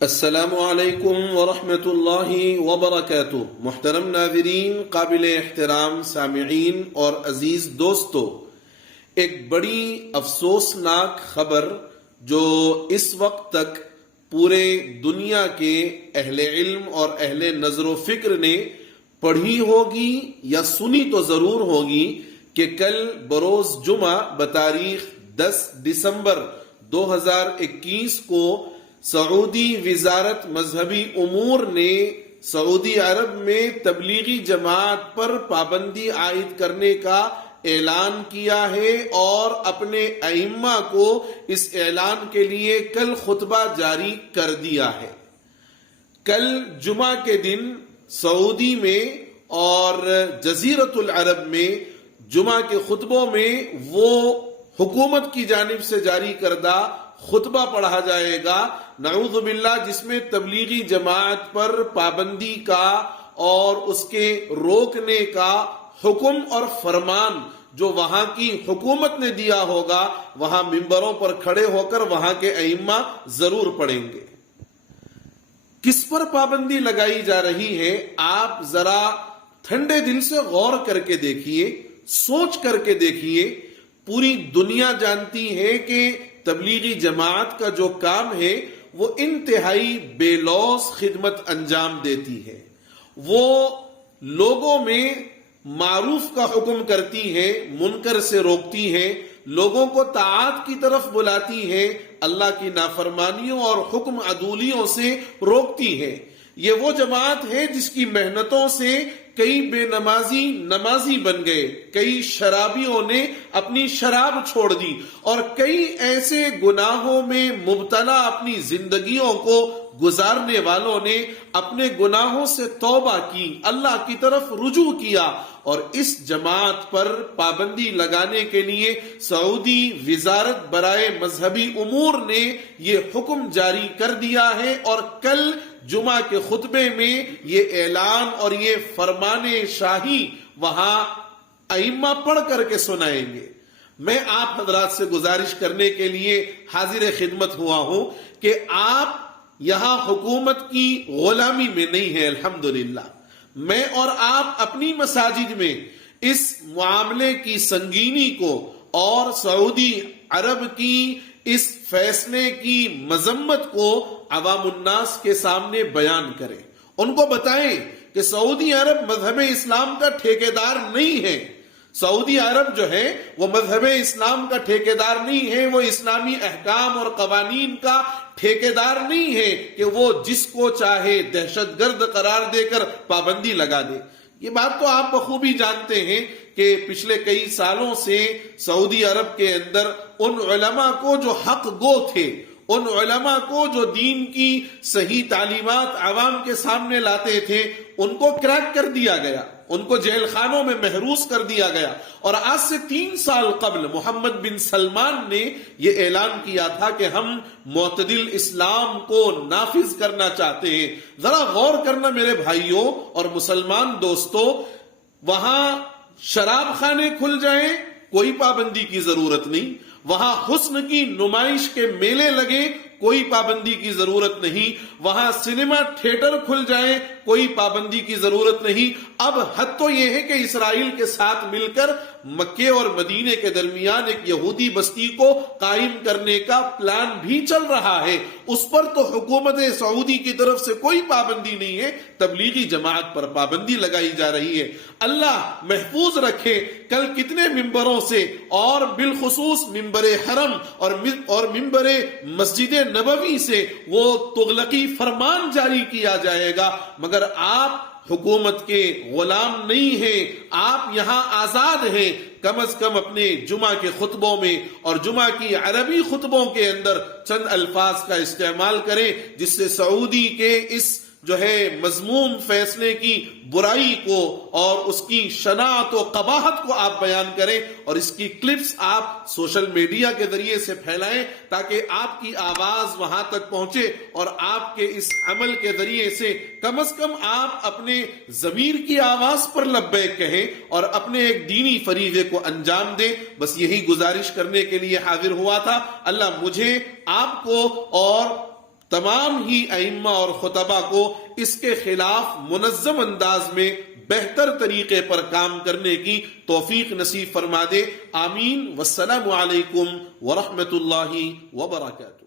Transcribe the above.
السلام علیکم ورحمۃ اللہ وبرکاتہ۔ محترم ناظرین، قابل احترام سامعین اور عزیز دوستو، ایک بڑی افسوسناک خبر جو اس وقت تک پورے دنیا کے اہل علم اور اہل نظر و فکر نے پڑھی ہوگی یا سنی تو ضرور ہوگی کہ کل بروز جمعہ بتاریخ 10 دسمبر 2021 کو سعودی وزارت مذہبی امور نے سعودی عرب میں تبلیغی جماعت پر پابندی عائد کرنے کا اعلان کیا ہے اور اپنے ائمہ کو اس اعلان کے لیے کل خطبہ جاری کر دیا ہے۔ کل جمعہ کے دن سعودی میں اور جزیرۃ العرب میں جمعہ کے خطبوں میں وہ حکومت کی جانب سے جاری کردہ خطبہ پڑھا جائے گا، نعوذ باللہ، جس میں تبلیغی جماعت پر پابندی کا اور اس کے روکنے کا حکم اور فرمان جو وہاں کی حکومت نے دیا ہوگا، وہاں ممبروں پر کھڑے ہو کر وہاں کے ائمہ ضرور پڑھیں گے۔ کس پر پابندی لگائی جا رہی ہے، آپ ذرا ٹھنڈے دل سے غور کر کے دیکھیے، سوچ کر کے دیکھیے۔ پوری دنیا جانتی ہے کہ تبلیغی جماعت کا جو کام ہے وہ انتہائی بے لوث خدمت انجام دیتی ہے۔ وہ لوگوں میں معروف کا حکم کرتی ہے، منکر سے روکتی ہے، لوگوں کو طاعت کی طرف بلاتی ہے، اللہ کی نافرمانیوں اور حکم عدولیوں سے روکتی ہے۔ یہ وہ جماعت ہے جس کی محنتوں سے کئی بے نمازی بن گئے، کئی شرابیوں نے اپنی شراب چھوڑ دی اور کئی ایسے گناہوں میں مبتلا اپنی زندگیوں کو گزارنے والوں نے اپنے گناہوں سے توبہ کی، اللہ کی طرف رجوع کیا، اور اس جماعت پر پابندی لگانے کے لیے سعودی وزارت برائے مذہبی امور نے یہ حکم جاری کر دیا ہے، اور کل جمعہ کے خطبے میں یہ اعلان اور یہ فرمان شاہی وہاں ائمہ پڑھ کر کے سنائیں گے۔ میں آپ حضرات سے گزارش کرنے کے لیے حاضر خدمت ہوا ہوں کہ آپ یہاں حکومت کی غلامی میں نہیں ہیں، الحمدللہ۔ میں اور آپ اپنی مساجد میں اس معاملے کی سنگینی کو اور سعودی عرب کی اس فیصلے کی مذمت کو عوام الناس کے سامنے بیان کریں، ان کو بتائیں کہ سعودی عرب مذہب اسلام کا ٹھیکیدار نہیں ہے۔ سعودی عرب جو ہے وہ مذہب اسلام کا ٹھیکیدار نہیں ہے، وہ اسلامی احکام اور قوانین کا ٹھیکیدار نہیں ہے کہ وہ جس کو چاہے دہشت گرد قرار دے کر پابندی لگا دے۔ یہ بات تو آپ بخوبی جانتے ہیں کہ پچھلے کئی سالوں سے سعودی عرب کے اندر ان علماء کو جو حق گو تھے، ان علماء کو جو دین کی صحیح تعلیمات عوام کے سامنے لاتے تھے، ان کو کریک کر دیا گیا، ان کو جیل خانوں میں محروس کر دیا گیا۔ اور آج سے 3 سال قبل محمد بن سلمان نے یہ اعلان کیا تھا کہ ہم معتدل اسلام کو نافذ کرنا چاہتے ہیں۔ ذرا غور کرنا میرے بھائیوں اور مسلمان دوستو، وہاں شراب خانے کھل جائیں، کوئی پابندی کی ضرورت نہیں۔ وہاں حسن کی نمائش کے میلے لگے، کوئی پابندی کی ضرورت نہیں۔ وہاں سنیما تھیٹر کھل جائیں، کوئی پابندی کی ضرورت نہیں۔ اب حد تو یہ ہے کہ اسرائیل کے ساتھ مل کر مکے اور مدینے کے درمیان ایک یہودی بستی کو قائم کرنے کا پلان بھی چل رہا ہے، اس پر تو حکومت سعودی کی طرف سے کوئی پابندی نہیں ہے، تبلیغی جماعت پر پابندی لگائی جا رہی ہے۔ اللہ محفوظ رکھے کل کتنے ممبروں سے، اور بالخصوص ممبر حرم اور ممبر مسجد نبوی سے وہ تغلقی فرمان جاری کیا جائے گا، مگر آپ حکومت کے غلام نہیں ہیں، آپ یہاں آزاد ہیں۔ کم از کم اپنے جمعہ کے خطبوں میں اور جمعہ کی عربی خطبوں کے اندر چند الفاظ کا استعمال کریں جس سے سعودی کے اس جو ہے مذموم فیصلے کی برائی کو اور اس کی شناعت و قباحت کو آپ بیان کریں، اور اس کی کلپس آپ سوشل میڈیا کے ذریعے سے پھیلائیں تاکہ آپ کی آواز وہاں تک پہنچے، اور آپ کے اس عمل کے ذریعے سے کم از کم آپ اپنے ضمیر کی آواز پر لبیک کہیں اور اپنے ایک دینی فریضے کو انجام دیں۔ بس یہی گزارش کرنے کے لیے حاضر ہوا تھا۔ اللہ مجھے، آپ کو اور تمام ہی ائمہ اور خطبہ کو اس کے خلاف منظم انداز میں بہتر طریقے پر کام کرنے کی توفیق نصیب فرما دے. آمین. والسلام علیکم ورحمۃ اللہ وبرکاتہ.